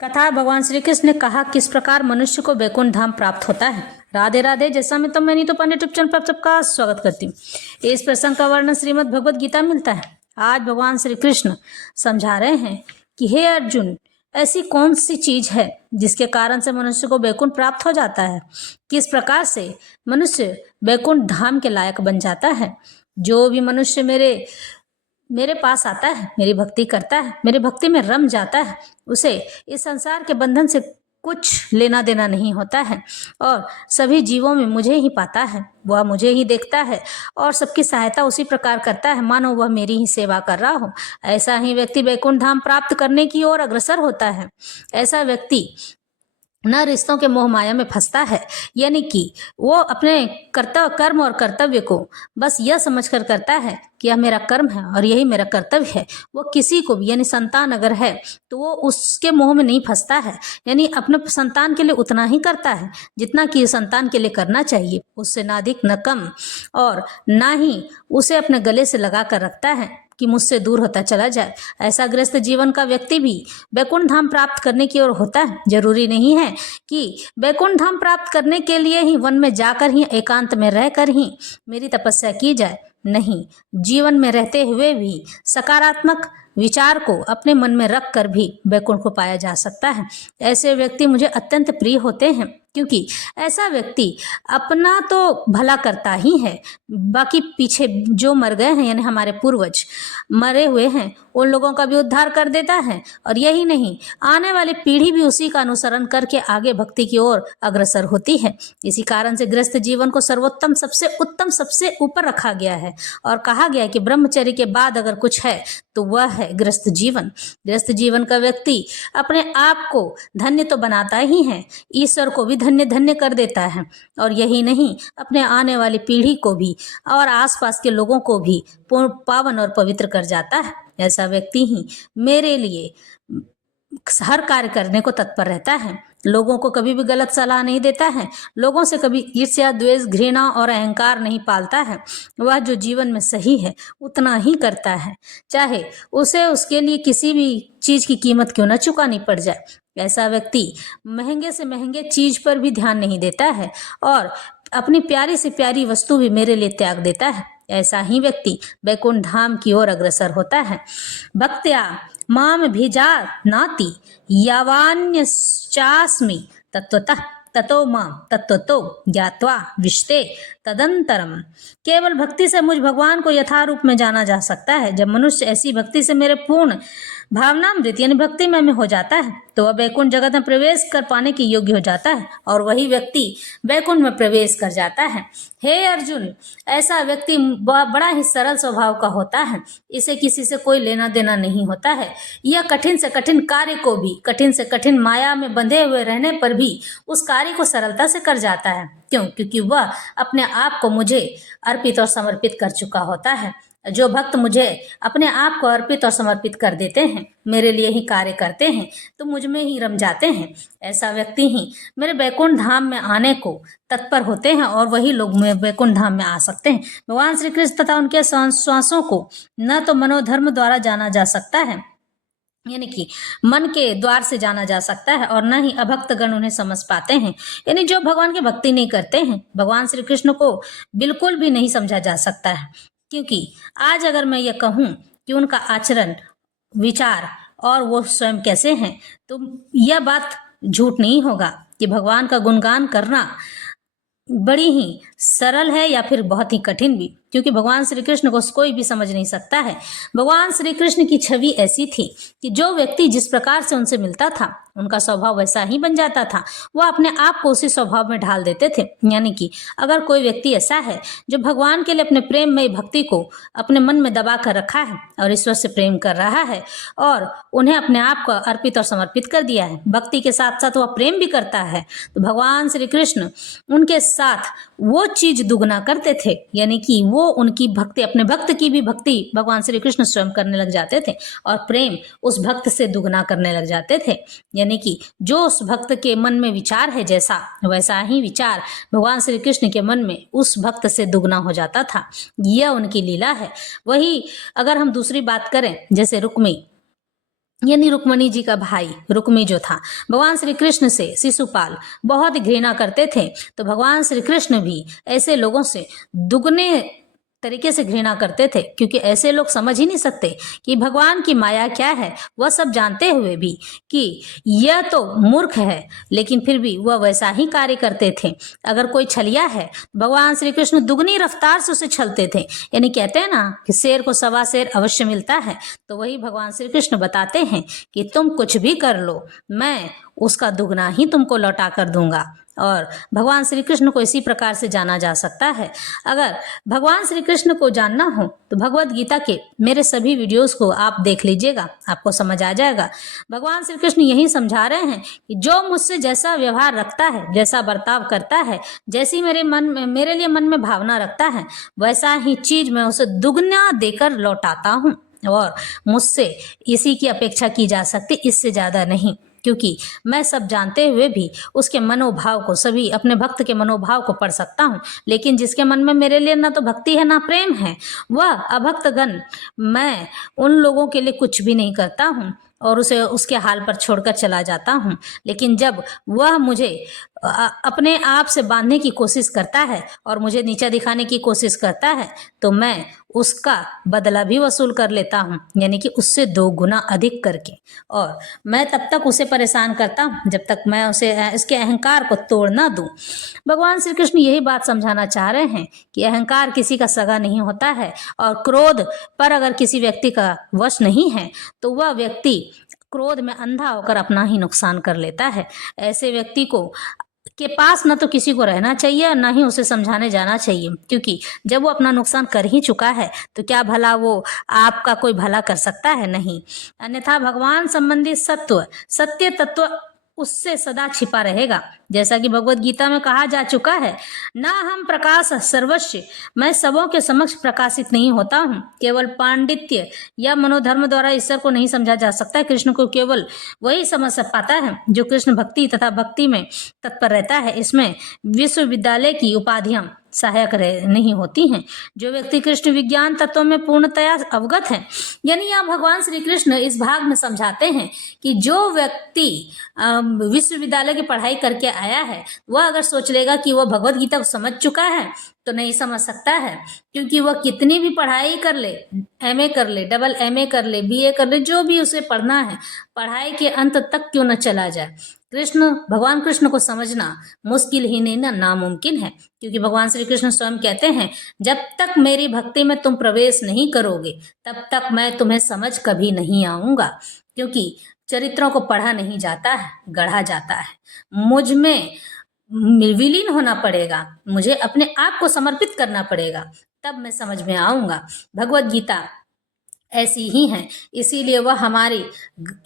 कथा भगवान श्री कृष्ण ने कहा किस प्रकार मनुष्य को वैकुंठ धाम प्राप्त होता है। राधे राधे। जैसा मैं मैं नीतू पंडित यूट्यूब चैनल पर आप सबका स्वागत करती हूँ। इस प्रसंग का वर्णन श्रीमद् भगवद गीता में मिलता है। आज भगवान श्री कृष्ण समझा रहे हैं कि हे अर्जुन, ऐसी कौन सी चीज है जिसके कारण से मनुष्य को वैकुंठ प्राप्त हो जाता है। किस प्रकार से मनुष्य वैकुंठ धाम के लायक बन जाता है। जो भी मनुष्य मेरे पास आता है, मेरी भक्ति करता है, मेरी भक्ति में रम जाता है, उसे इस संसार के बंधन से कुछ लेना देना नहीं होता है और सभी जीवों में मुझे ही पाता है। वह मुझे ही देखता है और सबकी सहायता उसी प्रकार करता है मानो वह मेरी ही सेवा कर रहा हो। ऐसा ही व्यक्ति वैकुंठ धाम प्राप्त करने की ओर अग्रसर होता है। ऐसा व्यक्ति न रिश्तों के मोह माया में फंसता है, यानी कि वो अपने कर्म और कर्तव्य को बस यह समझकर करता है कि यह मेरा कर्म है और यही मेरा कर्तव्य है। वो किसी को भी, यानी संतान अगर है तो वो उसके मोह में नहीं फंसता है, यानी अपने संतान के लिए उतना ही करता है जितना कि संतान के लिए करना चाहिए, उससे ना अधिक न कम, और ना ही उसे अपने गले से लगा कर रखता है कि मुझसे दूर होता चला जाए। ऐसा ग्रस्त जीवन का व्यक्ति भी वैकुंठ धाम प्राप्त करने की ओर होता है। जरूरी नहीं है कि वैकुंठ धाम प्राप्त करने के लिए ही वन में जाकर ही, एकांत में रहकर ही मेरी तपस्या की जाए। नहीं, जीवन में रहते हुए भी सकारात्मक विचार को अपने मन में रख कर भी वैकुंठ को पाया जा सकता है। ऐसे व्यक्ति मुझे अत्यंत प्रिय होते हैं, क्योंकि ऐसा व्यक्ति अपना तो भला करता ही है, बाकी पीछे जो मर गए हैं, यानी हमारे पूर्वज मरे हुए हैं, उन लोगों का भी उद्धार कर देता है। और यही नहीं, आने वाली पीढ़ी भी उसी का अनुसरण करके आगे भक्ति की ओर अग्रसर होती है। इसी कारण से गृहस्थ जीवन को सर्वोत्तम, सबसे उत्तम, सबसे ऊपर रखा गया है और कहा गया है कि ब्रह्मचर्य के बाद अगर कुछ है तो वह है गृहस्थ जीवन। गृहस्थ जीवन का व्यक्ति अपने आप को धन्य तो बनाता ही है, ईश्वर को भी धन्य धन्य कर देता है, और यही नहीं, अपने आने वाली पीढ़ी को भी और आसपास के लोगों को भी पावन और पवित्र कर जाता है। ऐसा व्यक्ति ही मेरे लिए हर कार्य करने को तत्पर रहता है, लोगों को कभी भी गलत सलाह नहीं देता है, लोगों से कभी ईर्ष्या, द्वेष, घृणा और अहंकार नहीं पालता है। वह जो जीवन में सही है उतना ही करता है, चाहे उसे उसके लिए किसी भी चीज की कीमत क्यों न चुकानी पड़ जाए। ऐसा व्यक्ति महंगे से महंगे चीज पर भी ध्यान नहीं देता है और अपनी प्यारी से प्यारी वस्तु भी मेरे लिए त्याग देता है। ऐसा ही व्यक्ति वैकुंठ धाम की ओर अग्रसर होता है। भक्त्या माम भिजा नाति यावान्यश्चास्मि तत्वतः ततो माम तत्वतो ज्ञात्वा विशते तदंतरम। केवल भक्ति से मुझ भगवान को यथारूप में जाना जा सकता है। जब मनुष्य ऐसी भक्ति से मेरे पूर्ण भावनामृत यानी भक्तिमय में हो जाता है तो वह वैकुंठ जगत में प्रवेश कर पाने के योग्य हो जाता है और वही व्यक्ति वैकुंठ में प्रवेश कर जाता है। हे अर्जुन, ऐसा व्यक्ति बड़ा ही सरल स्वभाव का होता है, इसे किसी से कोई लेना देना नहीं होता है। यह कठिन से कठिन कार्य को भी, कठिन से कठिन माया में बंधे हुए रहने पर भी उस कार्य को सरलता से कर जाता है। क्यों? क्योंकि वह अपने आप को मुझे अर्पित और समर्पित कर चुका होता है। जो भक्त मुझे अपने आप को अर्पित और समर्पित कर देते हैं, मेरे लिए ही कार्य करते हैं, तो मुझ में ही रम जाते हैं। ऐसा व्यक्ति ही मेरे वैकुंठ धाम में आने को तत्पर होते हैं और वही लोग वैकुंठ धाम में आ सकते हैं। भगवान श्री कृष्ण तथा उनके श्वासों को न तो मनोधर्म द्वारा जाना जा सकता है, यानी कि मन के द्वार से जाना जा सकता है, और न ही अभक्त गण उन्हें समझ पाते हैं, यानी जो भगवान की भक्ति नहीं करते हैं, भगवान श्री कृष्ण को बिल्कुल भी नहीं समझा जा सकता है। क्योंकि आज अगर मैं ये कहूँ कि उनका आचरण, विचार और वो स्वयं कैसे हैं, तो यह बात झूठ नहीं होगा कि भगवान का गुणगान करना बड़ी ही सरल है या फिर बहुत ही कठिन भी, क्योंकि भगवान श्री कृष्ण को कोई भी समझ नहीं सकता है। भगवान श्री कृष्ण की छवि ऐसी थी कि जो व्यक्ति जिस प्रकार से उनसे मिलता था उनका स्वभाव वैसा ही बन जाता था, वह अपने आप को उसी स्वभाव में ढाल देते थे। यानी कि अगर कोई व्यक्ति ऐसा है जो भगवान के लिए अपने प्रेममय भक्ति को अपने मन में दबा कर रखा है और ईश्वर से प्रेम कर रहा है और उन्हें अपने आप को अर्पित और समर्पित कर दिया है, भक्ति के साथ साथ वह प्रेम भी करता है, तो भगवान श्री कृष्ण उनके साथ वो चीज दुगना करते थे, यानी कि वो उनकी भक्ति, अपने भक्त की भी भक्ति भगवान श्री कृष्ण स्वयं करने लग जाते थे और प्रेम उस भक्त से दुगना करने लग जाते थे। यानी कि जो उस भक्त के मन में विचार है जैसा, वैसा ही विचार भगवान श्री कृष्ण के मन में उस भक्त से दुगना हो जाता था। यह उनकी लीला है। वही अगर हम दूसरी बात करें, जैसे रुक्मी यानी रुक्मणी जी का भाई रुक्मी जो था, भगवान श्री कृष्ण से शिशुपाल बहुत घृणा करते थे। तो भगवान श्री कृष्ण भी ऐसे लोगों से दुगने तरीके से घृणा करते थे, क्योंकि ऐसे लोग समझ ही नहीं सकते कि भगवान की माया क्या है। वह सब जानते हुए भी कि यह तो मूर्ख है, लेकिन फिर भी वह वैसा ही कार्य करते थे। अगर कोई छलिया है, भगवान श्री कृष्ण दुगनी रफ्तार से उसे छलते थे। यानी कहते हैं ना कि शेर को सवा शेर अवश्य मिलता है, तो वही भगवान श्री कृष्ण बताते हैं कि तुम कुछ भी कर लो, मैं उसका दुगना ही तुमको लौटा कर दूंगा। और भगवान श्री कृष्ण को इसी प्रकार से जाना जा सकता है। अगर भगवान श्री कृष्ण को जानना हो तो भगवत गीता के मेरे सभी वीडियोस को आप देख लीजिएगा, आपको समझ आ जाएगा। भगवान श्री कृष्ण यही समझा रहे हैं कि जो मुझसे जैसा व्यवहार रखता है, जैसा बर्ताव करता है, जैसी मेरे लिए मन में भावना रखता है, वैसा ही चीज मैं उसे दुगना देकर लौटाता हूँ। और मुझसे इसी की अपेक्षा की जा सकती, इससे ज्यादा नहीं, क्योंकि मैं सब जानते हुए भी उसके मनोभाव को, सभी अपने भक्त के मनोभाव को पढ़ सकता हूँ। लेकिन जिसके मन में मेरे लिए ना तो भक्ति है ना प्रेम है, वह अभक्तगण, मैं उन लोगों के लिए कुछ भी नहीं करता हूँ और उसे उसके हाल पर छोड़कर चला जाता हूँ। लेकिन जब वह मुझे अपने आप से बांधने की कोशिश करता है और मुझे नीचा दिखाने की कोशिश करता है, तो मैं उसका बदला भी वसूल कर लेता हूँ, यानी कि उससे 2 गुना अधिक करके। और मैं तब तक उसे परेशान करता हूँ जब तक मैं उसे इसके अहंकार को तोड़ ना दूँ। भगवान श्री कृष्ण यही बात समझाना चाह रहे हैं कि अहंकार किसी का सगा नहीं होता है, और क्रोध पर अगर किसी व्यक्ति का वश नहीं है तो वह व्यक्ति क्रोध में अंधा होकर अपना ही नुकसान कर लेता है। ऐसे व्यक्ति को के पास न तो किसी को रहना चाहिए और न ही उसे समझाने जाना चाहिए, क्योंकि जब वो अपना नुकसान कर ही चुका है तो क्या भला वो आपका कोई भला कर सकता है? नहीं। अन्यथा भगवान संबंधी सत्य तत्व उससे सदा छिपा रहेगा। जैसा कि भगवत गीता में कहा जा चुका है, ना हम प्रकाश सर्वस्व, मैं सबों के समक्ष प्रकाशित नहीं होता हूँ। केवल पांडित्य या मनोधर्म द्वारा ईश्वर को नहीं समझा जा सकता है। कृष्ण को केवल वही समझ पाता है जो कृष्ण भक्ति तथा भक्ति में तत्पर रहता है। इसमें विश्वविद्यालय की उपाधियां सहायक नहीं होती हैं। जो व्यक्ति कृष्ण विज्ञान तत्वों में पूर्णतया अवगत है, यानी यहाँ भगवान श्री कृष्ण इस भाग में समझाते हैं कि जो व्यक्ति विश्वविद्यालय की पढ़ाई करके आया है, वह अगर सोच लेगा कि वह भगवत गीता को समझ चुका है तो नहीं समझ सकता है, क्योंकि वह कितनी भी पढ़ाई कर ले, MA कर ले, डबल MA कर ले, BA कर ले, जो भी उसे पढ़ना है, पढ़ाई के अंत तक क्यों न चला जाए, भगवान कृष्ण को समझना मुश्किल ही नहीं ना नामुमकिन है। क्योंकि भगवान श्री कृष्ण स्वयं कहते हैं, जब तक मेरी भक्ति में तुम प्रवेश नहीं करोगे तब तक मैं तुम्हें समझ कभी नहीं आऊंगा। क्योंकि चरित्रों को पढ़ा नहीं जाता है, गढ़ा जाता है। मुझ में विलीन होना पड़ेगा, मुझे अपने आप को समर्पित करना पड़ेगा, तब मैं समझ में आऊंगा। भगवत गीता ऐसी ही है, इसीलिए वह हमारी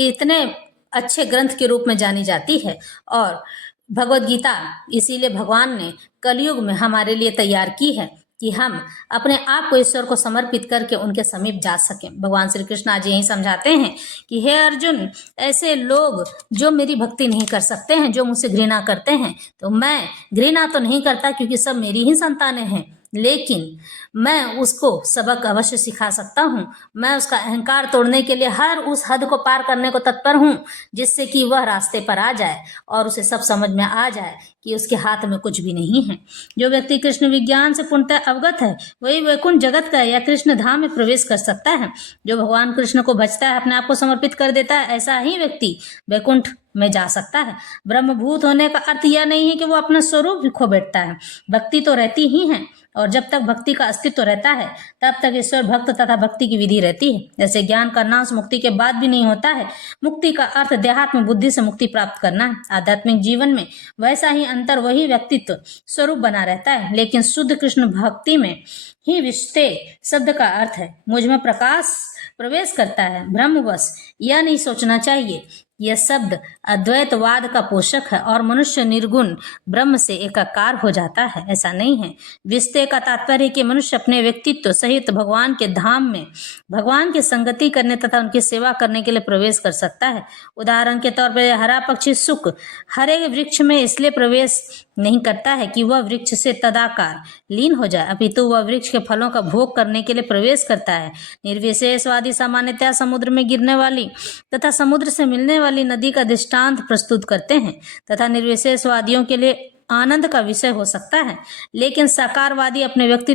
इतने अच्छे ग्रंथ के रूप में जानी जाती है। और भगवत गीता इसीलिए भगवान ने कलयुग में हमारे लिए तैयार की है कि हम अपने आप को ईश्वर को समर्पित करके उनके समीप जा सकें। भगवान श्री कृष्ण आज यही समझाते हैं कि हे अर्जुन, ऐसे लोग जो मेरी भक्ति नहीं कर सकते हैं, जो मुझसे घृणा करते हैं, तो मैं घृणा तो नहीं करता क्योंकि सब मेरी ही संतानें हैं, लेकिन मैं उसको सबक अवश्य सिखा सकता हूँ। मैं उसका अहंकार तोड़ने के लिए हर उस हद को पार करने को तत्पर हूँ, जिससे कि वह रास्ते पर आ जाए और उसे सब समझ में आ जाए कि उसके हाथ में कुछ भी नहीं है। जो व्यक्ति कृष्ण विज्ञान से पूर्णतः अवगत है, वही वैकुंठ जगत का या कृष्ण धाम में प्रवेश कर सकता है। जो भगवान कृष्ण को भजता है, अपने आप को समर्पित कर देता है, ऐसा ही व्यक्ति वैकुंठ में जा सकता है। ब्रह्मभूत होने का अर्थ यह नहीं है कि वो अपना स्वरूप खो बैठता है। भक्ति तो रहती ही है, और जब तक भक्ति का अस्तित्व रहता है तब तक ईश्वर भक्त तथा भक्ति की विधि रहती है। जैसे ज्ञान का नाश मुक्ति के बाद भी नहीं होता है। मुक्ति का अर्थ देहात्म बुद्धि से मुक्ति प्राप्त करना है। आध्यात्मिक जीवन में वैसा ही अंतर, वही व्यक्तित्व स्वरूप बना रहता है। लेकिन शुद्ध कृष्ण भक्ति में ही विष्टे शब्द का अर्थ है मुझ में प्रकाश प्रवेश करता है। ब्रह्मवश यह नहीं सोचना चाहिए यह शब्द अद्वैतवाद का पोषक है और मनुष्य निर्गुण ब्रह्म से एकाकार हो जाता है। ऐसा नहीं है। विस्ते का तात्पर्य कि मनुष्य अपने व्यक्तित्व सहित भगवान के धाम में भगवान की संगति करने तथा उनकी सेवा करने के लिए प्रवेश कर सकता है। उदाहरण के तौर पर हरा पक्षी सुख हरे वृक्ष में इसलिए प्रवेश नहीं करता है कि वह वृक्ष से तदाकार लीन हो जाए, अपितु वह वृक्ष के फलों का भोग करने के लिए प्रवेश करता है। निर्विशेषवादी सामान्यतया समुद्र में गिरने वाली तथा समुद्र से मिलने वाली नदी का दृष्टांत प्रस्तुत करते हैं तथा निर्विशेषवादियों के लिए आनंद का विषय हो सकता है, लेकिन साकारवादी अपने व्यक्ति